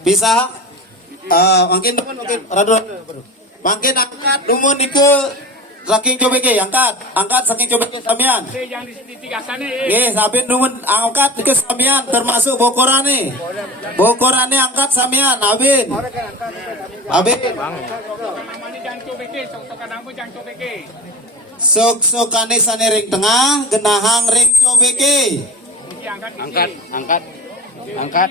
Bisa mungkin radon mungkin angkat dumun ke saking cobeke angkat saking cobeke samian sabin dumun angkat ke samian termasuk bokorane angkat samian abin sok-sokane sane ring tengah genahang ring cobeke angkat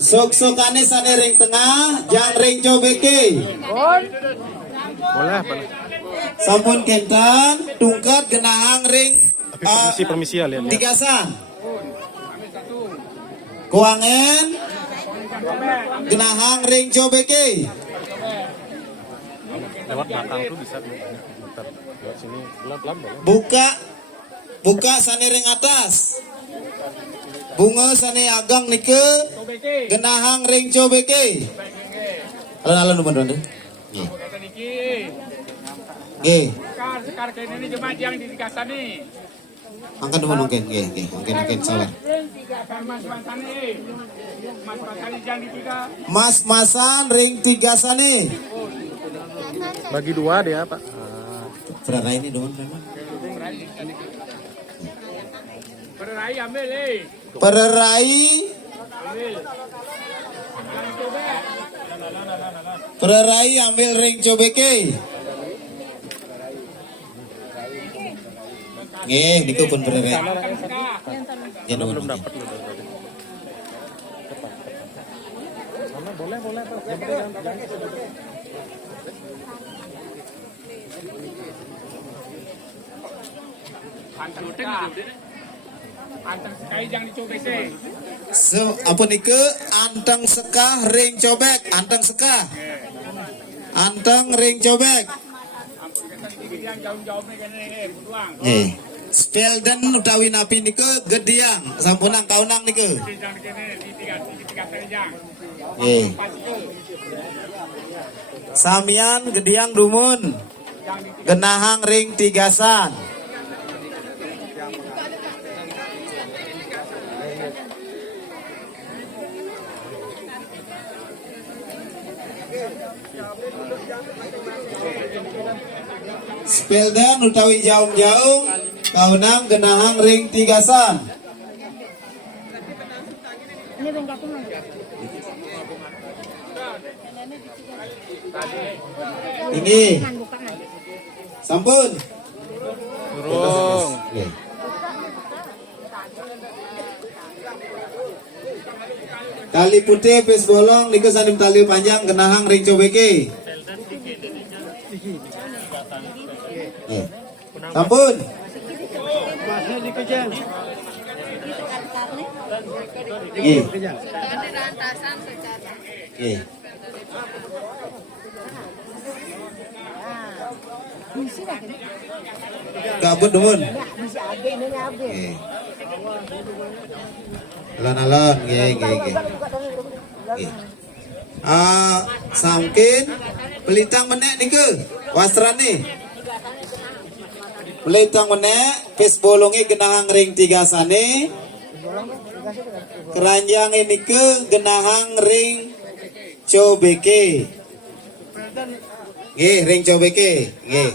sok-sokane sane ring tengah jang ring cobeke boleh. Sampun kentan tungkat genahang ring Permisi ya lihat. tigasan kuangen genahang ring cobeke Lewat belakang tuh bisa bentar. Lewat sini pelan-pelan boleh. buka sane ring atas bunga sane agang nike genahang ring cobeke alon-alon numpun deh nggih angkat dulu mungkin mungkin salah mas-masan ring tiga sane Bagi dua deh ya Pak. Berai ini dong Pererai ambil ring cobeke. Nggih, niku pun pererai. Ya Belum dapat loh. Boleh. Anteng sekali jangan dicobek sih. So, apa nike anteng sekah ring cobek, anteng sekah. Anteng ring cobek. Spelden utawi napi nike gediang, sampunang kaunang nike. Samian gediang dumun. Genahang ring tigasan. Speldan utawi jaung-jaung kaunang genahang ring tigasan. Ini sampun Durung. Tali putih pes bolong niku sanim tali panjang genahang ring cobeke. Sampun. Gabut dumun. Alon-alon, nggih. Sangkin pelitang menek niku wastrane. Pelitang menek pes bolonge genahang ring tigasane. Keranjang ini ke genahang ring cobeke. Nggih, ring cobeke, nggih.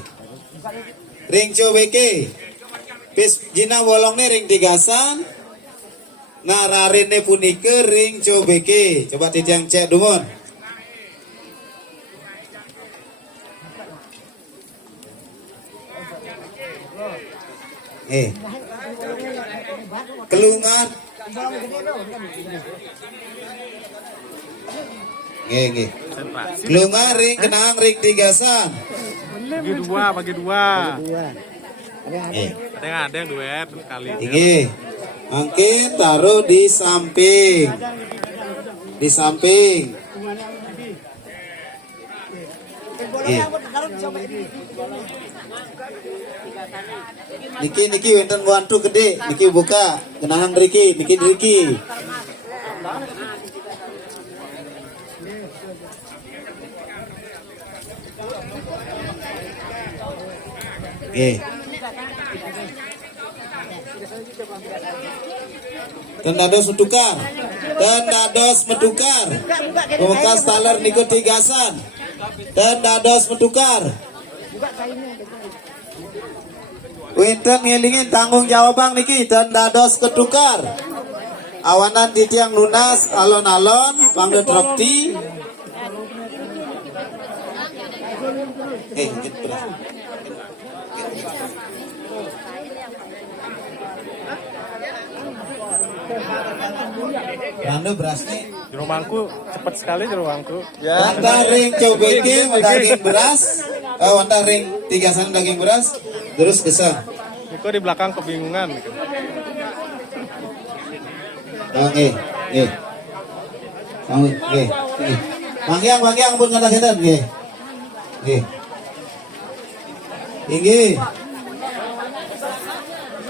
Ring cobeke. Pes jina bolongne ring tigasan. Nararene punike ring cobeke. Coba titiang cek dumun. Kelungan. Nggih. Kelungan ring kenang ring tigasan. Bagi dua. Ada yang duet kali. Ini mungkin taruh di samping. Niki wenten wantu gede, niki buka genahang Riki. Tendados metukar. Tendados metukar. Pembekas taler niku tigasan. Tendados metukar. Winten ngilingin tanggung jawabang niki tendados ketukar. Awanan titiang lunas alon-alon pangde tropti. Gitu beras. Rando beras nih. Di rumahku cepat sekali di rumahku. Wanta ring cobeke daging beras. Wanta ring tigasan daging beras. Terus kesang. Itu di belakang kebingungan. Gitu. Manggiang pun kata setan. Inggih.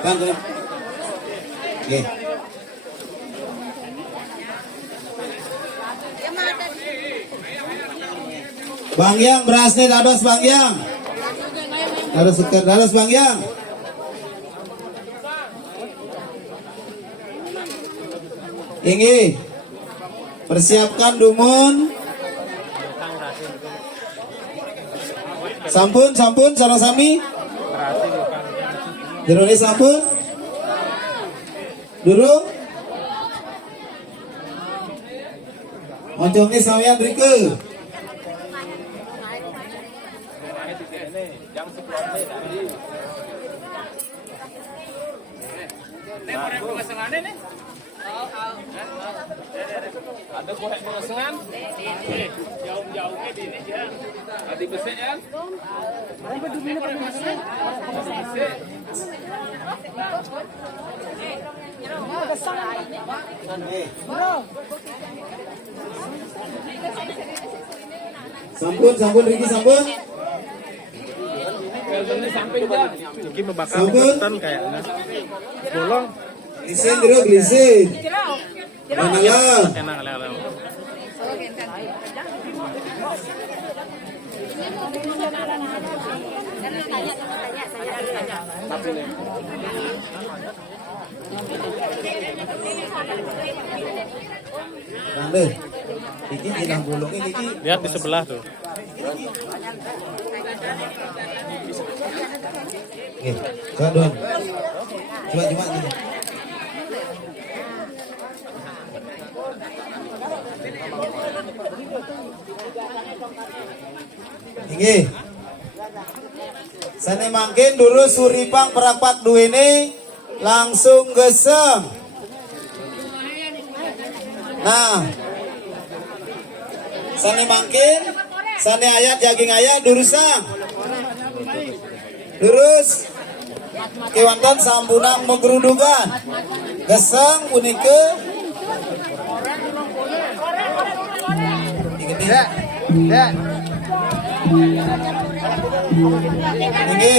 Kan. Bang Yang berasnya dados Bang Yang. Dados seker dados Bang Yang. Inggih. Persiapkan dumun. Sampun sareng sami. Jerone sampun. Durung. Moncongnya sampeyan rike. Ada korek pengesengan. Jauh-jauhnya di ini ya. Tadi besek ya. Sampun Riki sampun. Ini membakar ketan kayaknya. Bolong. Glisin jeruk glisin. Mana lah? Enak lele. Rande. Iki jenang bolongnya iki. Lihat di sebelah tuh. Oke, coba cuma ini. Tinggi. Sane mangkin dulu suripang perapat duwene langsung gesem. Nah. Sane mangkin, sane ayat jaging ayat durusang. Durus kewantan sampunang menggerudugan. Geseng punike. Ya. Ini.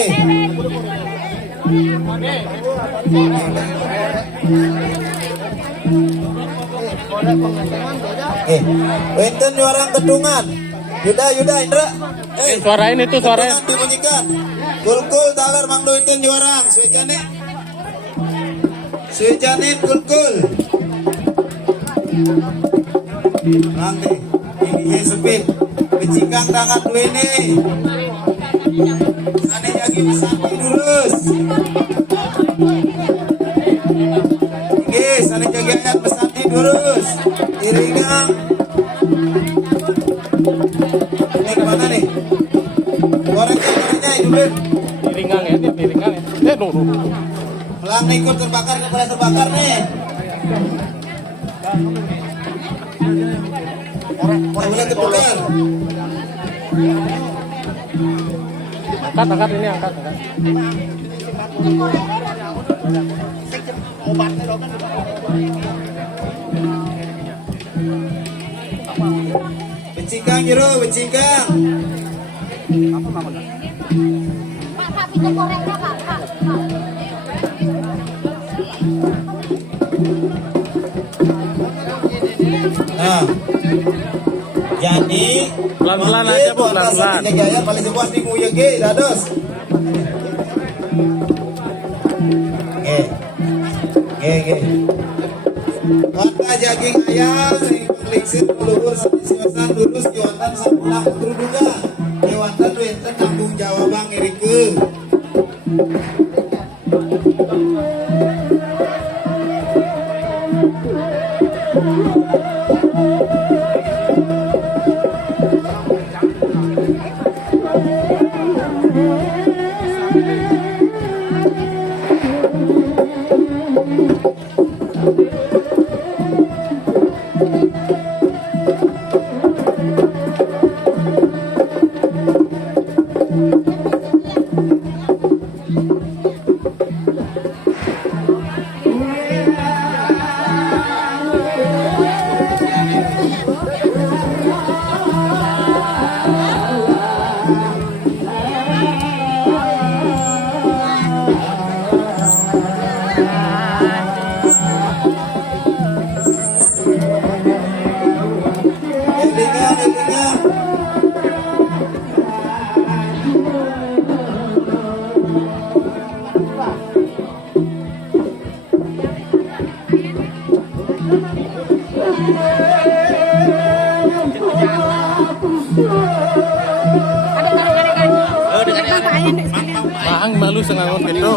Wenten orang kedungan. Yuda Indra. Suarain itu suarain. Dibunyikan. Kulkul talar mangdo wenten orang. Suejane kulkul. Nanti ini sepi. Becikang tangan duene. Sane lagi sapi lurus. Oke, sane jaga ayat pesati lurus. Iringang. Ini kemana nih? Gorengnya itu Ben. Iringang ya. Duh. Pelang ikut terbakar kepala terbakar nih. Boleh ketukar. Angkat ini angkat. Becikang jero, becikang. Pak, pintu korengnya, Pak. Nah, jadi pelan-pelan aja, Bu, pelan-pelan. Jaya paling sepuas di nguye ge dados. Oke. Wanda jaging ayam, ring lingsir luhur siwasan lurus kiwantan sapulang terduga. Kiwantan lu enten tanggung jawabang irike. Maang malu sengangon gitu.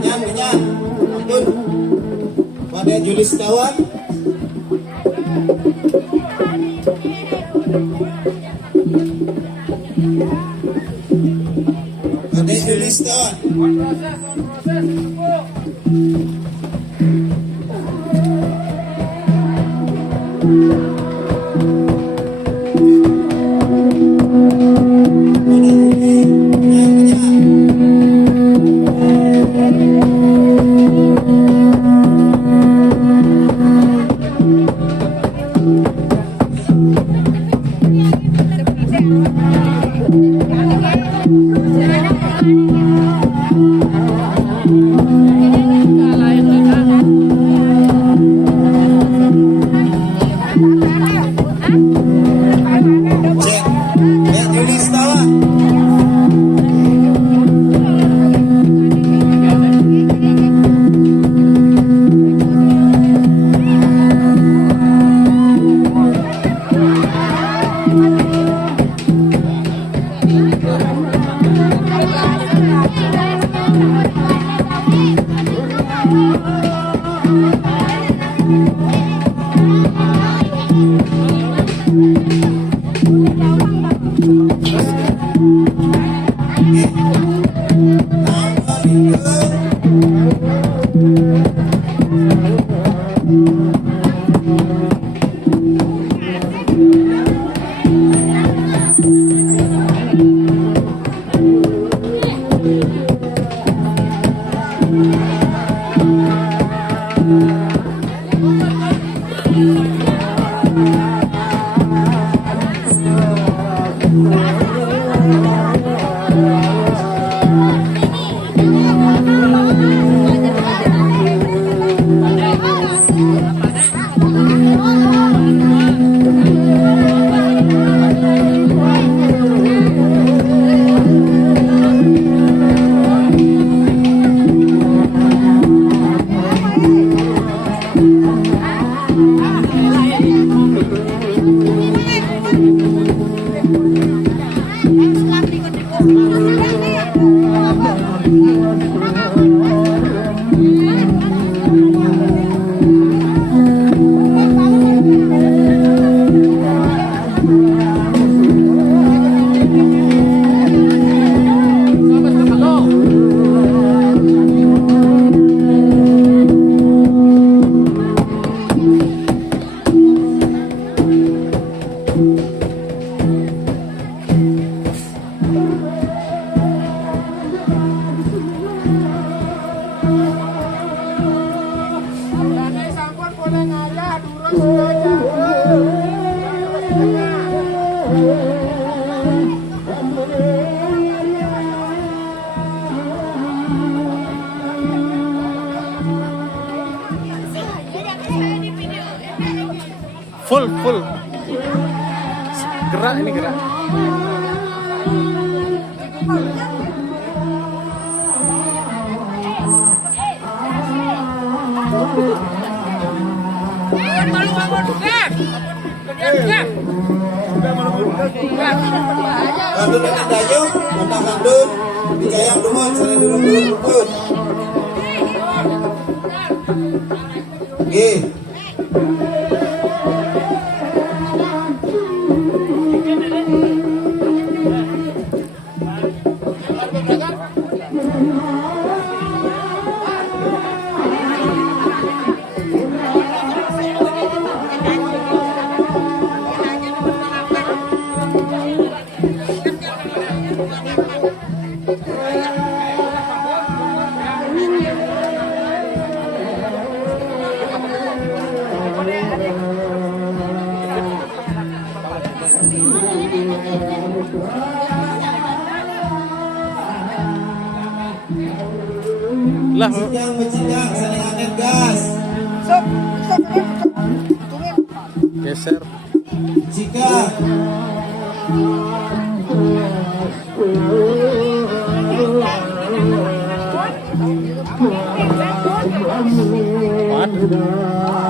Menyan, ampun. Pada Julis kawan. Pada Julis kawan. Thank you. Full, full. Gerak ini gerak. Kandun dan dayo, kontak kandun, dikayang dumut, saling dulu puput. Oke. Lah, Bercidang, saling angin gas. geser. Jika Waduh.